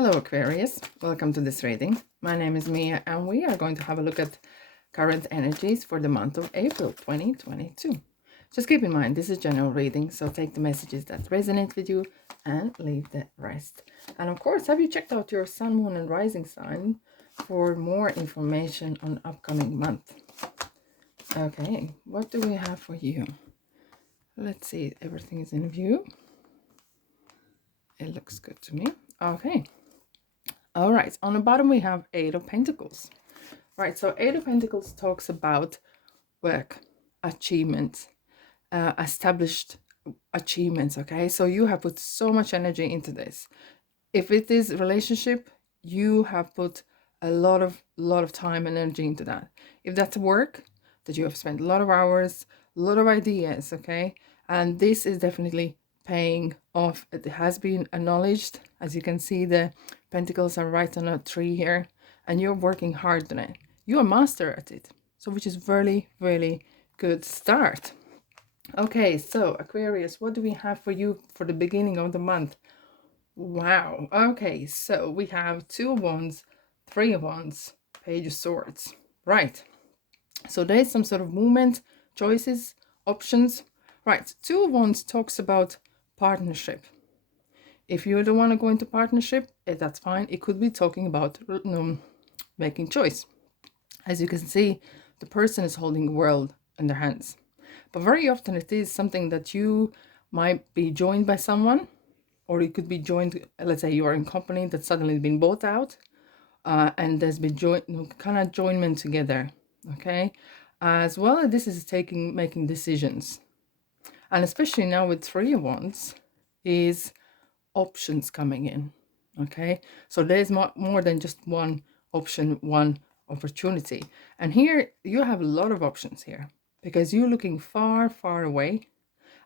Hello Aquarius, welcome to this reading. My name is Mia and we are going to have a look at current energies for the month of April 2022. Just keep in mind this is general reading, so take the messages that resonate with you and leave the rest. And of course, have you checked out your sun, moon and rising sign for more information on upcoming month? Okay, what do we have for you? Let's see, everything is in view. It looks good to me. Okay. All right, on the bottom we have Eight of Pentacles. Right, so Eight of Pentacles talks about work, achievement, established achievements, okay? So you have put so much energy into this. If it is a relationship, you have put a lot of time and energy into that. If that's work, that you have spent a lot of hours, a lot of ideas, okay? And this is definitely paying off. It has been acknowledged. As you can see, the pentacles are right on a tree here, and you're working hard on it. You're a master at it, so which is really, really good start. Okay, so Aquarius, what do we have for you for the beginning of the month? Wow. Okay, so we have Two of Wands, Three of Wands, Page of Swords. Right. So there's some sort of movement, choices, options. Right. Two of Wands talks about partnership. If you don't want to go into partnership, that's fine. It could be talking about making choice. As you can see, the person is holding the world in their hands. But very often it is something that you might be joined by someone, or it could be joined, let's say you are in company that's suddenly been bought out, and there's been kind of joinment together, okay? As well as this is making decisions. And especially now with Three of Wands is options coming in, okay? So there's more than just one option, one opportunity. And here you have a lot of options here because you're looking far, far away.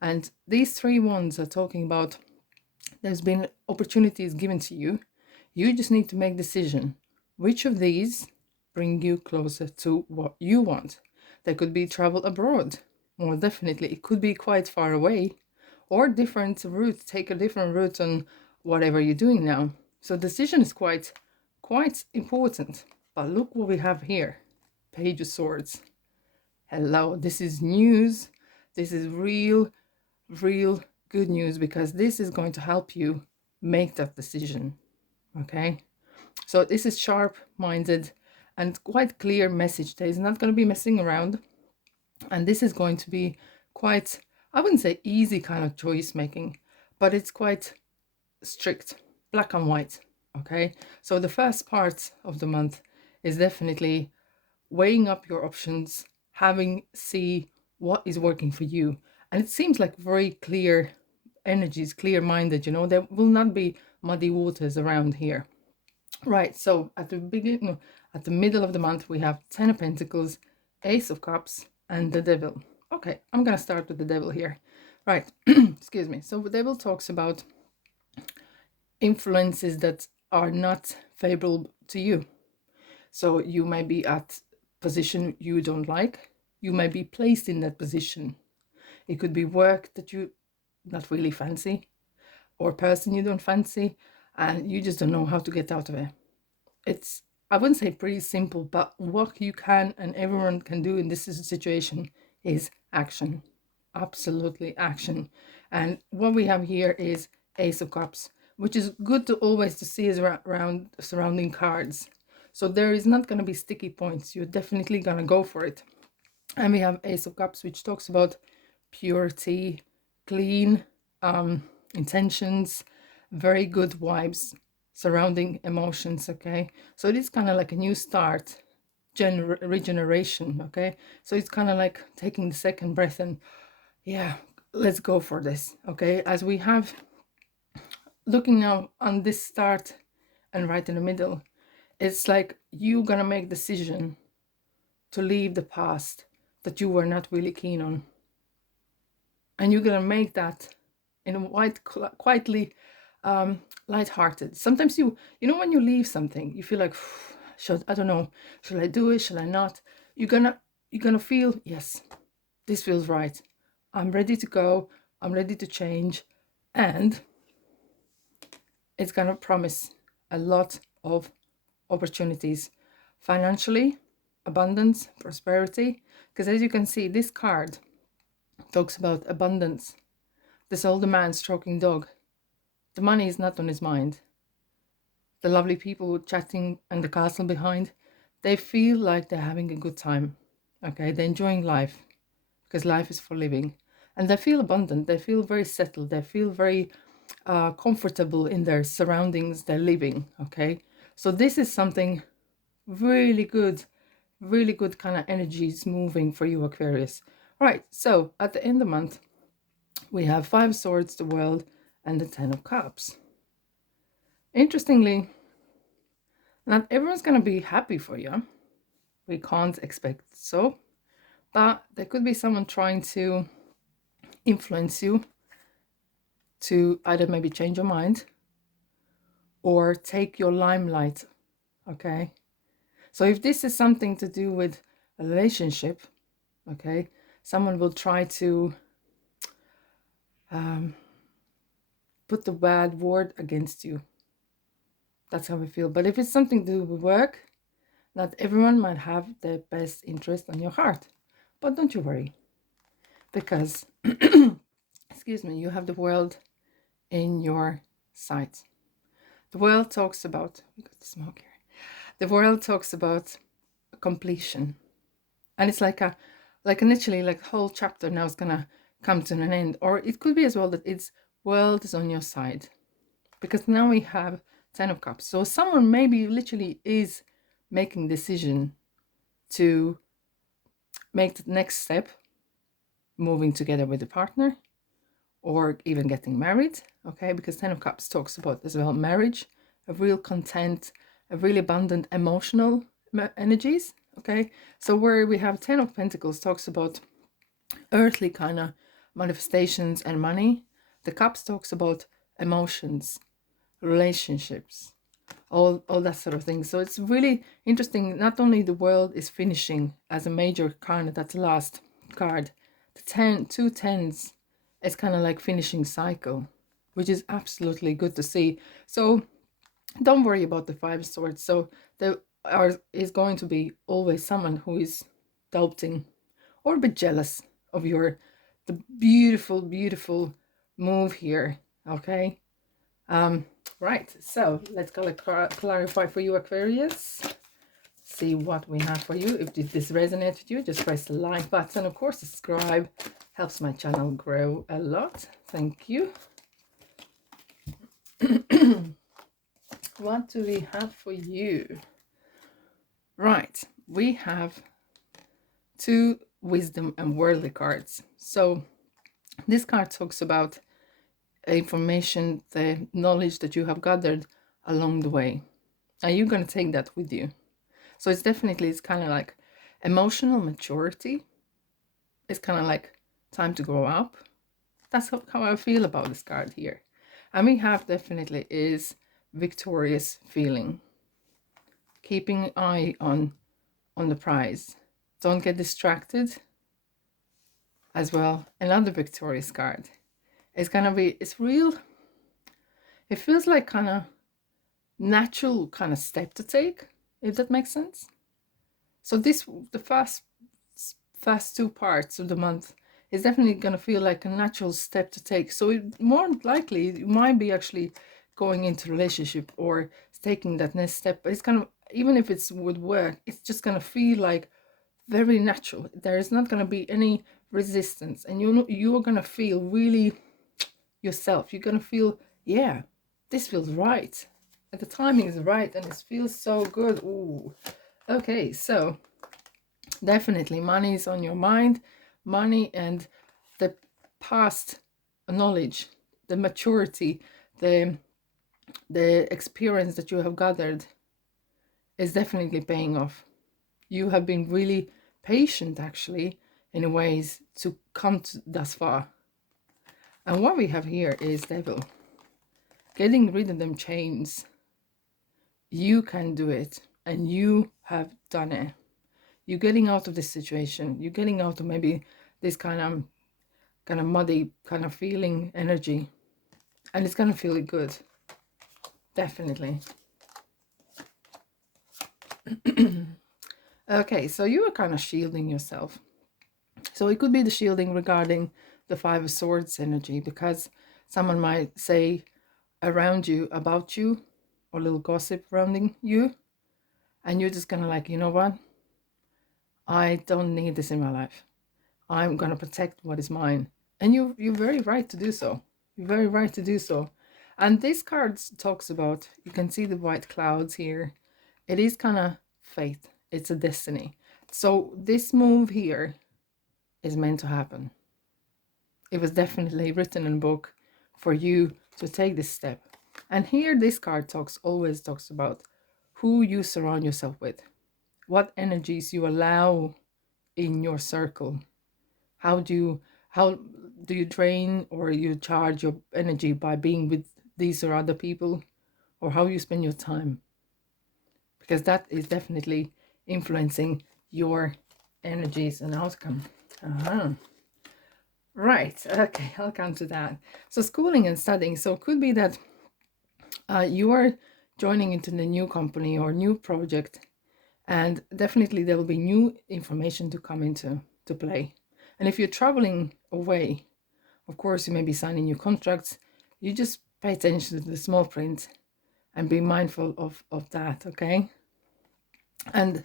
And these Three Wands are talking about there's been opportunities given to you. You just need to make decision. Which of these bring you closer to what you want? There could be travel abroad. More definitely, it could be quite far away, or different route. Take a different route on whatever you're doing now. So decision is quite important. But look what we have here. Page of Swords. Hello, this is news. This is real good news because this is going to help you make that decision. Okay, so this is sharp-minded and quite clear message. There is not going to be messing around, and this is going to be quite, I wouldn't say easy kind of choice making, but it's quite strict, black and white. Okay, so the first part of the month is definitely weighing up your options, see what is working for you. And it seems like very clear energies, clear-minded, there will not be muddy waters around here. Right, so at the beginning, at the middle of the month, we have Ten of Pentacles, Ace of Cups, and the Devil. Okay, I'm gonna start with the Devil here. Right, excuse me. So the Devil talks about influences that are not favorable to you. So you may be at position you don't like. You may be placed in that position. It could be work that you not really fancy, or person you don't fancy, and you just don't know how to get out of it. It's, I wouldn't say pretty simple, but what you can and everyone can do in this situation is action. Absolutely action. And what we have here is Ace of Cups, which is good to always to see as around surrounding cards. So there is not going to be sticky points. You're definitely going to go for it. And we have Ace of Cups, which talks about purity, clean intentions, very good vibes surrounding emotions, okay? So it is kind of like a new start, regeneration, okay? So it's kind of like taking the second breath and, yeah, let's go for this, okay? As we have, looking now on this start and right in the middle, it's like you're gonna make decision to leave the past that you were not really keen on. And you're gonna make that in a quietly lighthearted. Sometimes you know when you leave something, you feel like, I don't know, should I do it? Should I not? You're gonna feel, yes, this feels right. I'm ready to go. I'm ready to change, and it's gonna promise a lot of opportunities financially, abundance, prosperity. Because as you can see, this card talks about abundance. This older man stroking dog. The money is not on his mind. The lovely people chatting in the castle behind, they feel like they're having a good time. Okay, they're enjoying life because life is for living. And they feel abundant, they feel very settled, they feel very comfortable in their surroundings they're living. Okay, so this is something really good kind of energies moving for you, Aquarius. Right, so at the end of the month, we have 5 of Swords, the World, and the 10 of Cups. Interestingly, not everyone's going to be happy for you. We can't expect so. But there could be someone trying to influence you to either maybe change your mind or take your limelight. Okay? So if this is something to do with a relationship, okay, someone will try to put the bad word against you. That's how we feel. But if it's something to do with work, not everyone might have the best interest on your heart. But don't you worry, because, excuse me, you have the world in your sight. The world talks about, we got the smoke here. The world talks about completion. And it's like literally like the whole chapter now is gonna come to an end. Or it could be as well that it's world is on your side. Because now we have 10 of Cups. So someone maybe literally is making decision to make the next step, moving together with a partner, or even getting married. Okay, because 10 of Cups talks about as well marriage, a real content, a really abundant emotional energies. Okay, so where we have 10 of Pentacles talks about earthly kind of manifestations and money. The Cups talks about emotions, relationships, all that sort of thing. So it's really interesting. Not only the world is finishing as a major card, that's the last card. The 2 tens is kind of like finishing cycle, which is absolutely good to see. So don't worry about the 5 of Swords. So there is going to be always someone who is doubting or a bit jealous of the beautiful move here. Okay. Right, so let's go clarify for you, Aquarius. See what we have for you. If this resonates with you, just press the like button. Of course, subscribe. Helps my channel grow a lot. Thank you. What do we have for you? Right, we have 2 wisdom and worldly cards. So this card talks about information, the knowledge that you have gathered along the way. Are you going to take that with you? So it's kind of like emotional maturity. It's kind of like time to grow up. That's how I feel about this card here. And we have definitely is victorious feeling. Keeping an eye on the prize. Don't get distracted. As well, another victorious card. It's real. It feels like kind of natural kind of step to take, if that makes sense. So the first 2 parts of the month is definitely going to feel like a natural step to take. So more likely you might be actually going into relationship or taking that next step. But it's kind of, even if it's with work, it's just going to feel like very natural. There is not going to be any resistance, and you're going to feel really yourself. You're going to feel, yeah, this feels right. And the timing is right, and it feels so good. Ooh. Okay, so definitely money is on your mind. Money and the past knowledge, the maturity, the experience that you have gathered is definitely paying off. You have been really patient, actually, in ways to come thus far. And what we have here is Devil. Getting rid of them chains. You can do it, and you have done it. You're getting out of this situation. You're getting out of maybe this kind of muddy kind of feeling energy, and it's gonna feel good. Definitely. Okay, so you are kind of shielding yourself. So it could be the shielding regarding the Five of Swords energy, because someone might say around you about you, or a little gossip surrounding you, and you're just gonna like, you know what? I don't need this in my life. I'm gonna protect what is mine. And you're very right to do so. You're very right to do so. And this card talks about, you can see the white clouds here. It is kind of fate. It's a destiny. So this move here is meant to happen. It was definitely written in a book for you to take this step. And here this card always talks about who you surround yourself with, what energies you allow in your circle. How do you drain or you charge your energy by being with these or other people, or how you spend your time? Because that is definitely influencing your energies and outcome. Uh-huh. Right. Okay, I'll come to that. So schooling and studying. So it could be that you are joining into the new company or new project, and definitely there will be new information to come into to play. And if you're traveling away, of course, you may be signing new contracts. You just pay attention to the small print and be mindful of that, okay? And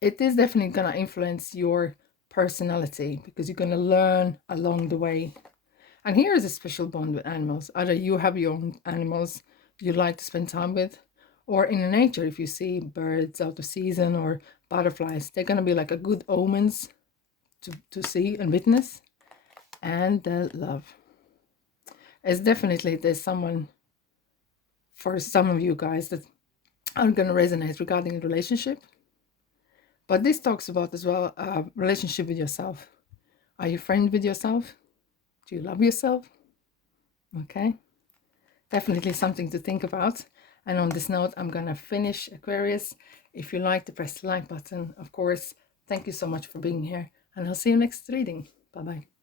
it is definitely going to influence your personality, because you're going to learn along the way. And here is a special bond with animals. Either you have your own animals you like to spend time with, or in the nature, if you see birds out of season or butterflies, they're going to be like a good omens to see and witness. And the love. It's definitely, there's someone, for some of you guys, that are going to resonate regarding a relationship. But this talks about as well a relationship with yourself. Are you friend with yourself? Do you love yourself? Okay. Definitely something to think about. And on this note, I'm going to finish Aquarius. If you like to press the like button, of course. Thank you so much for being here. And I'll see you next reading. Bye-bye.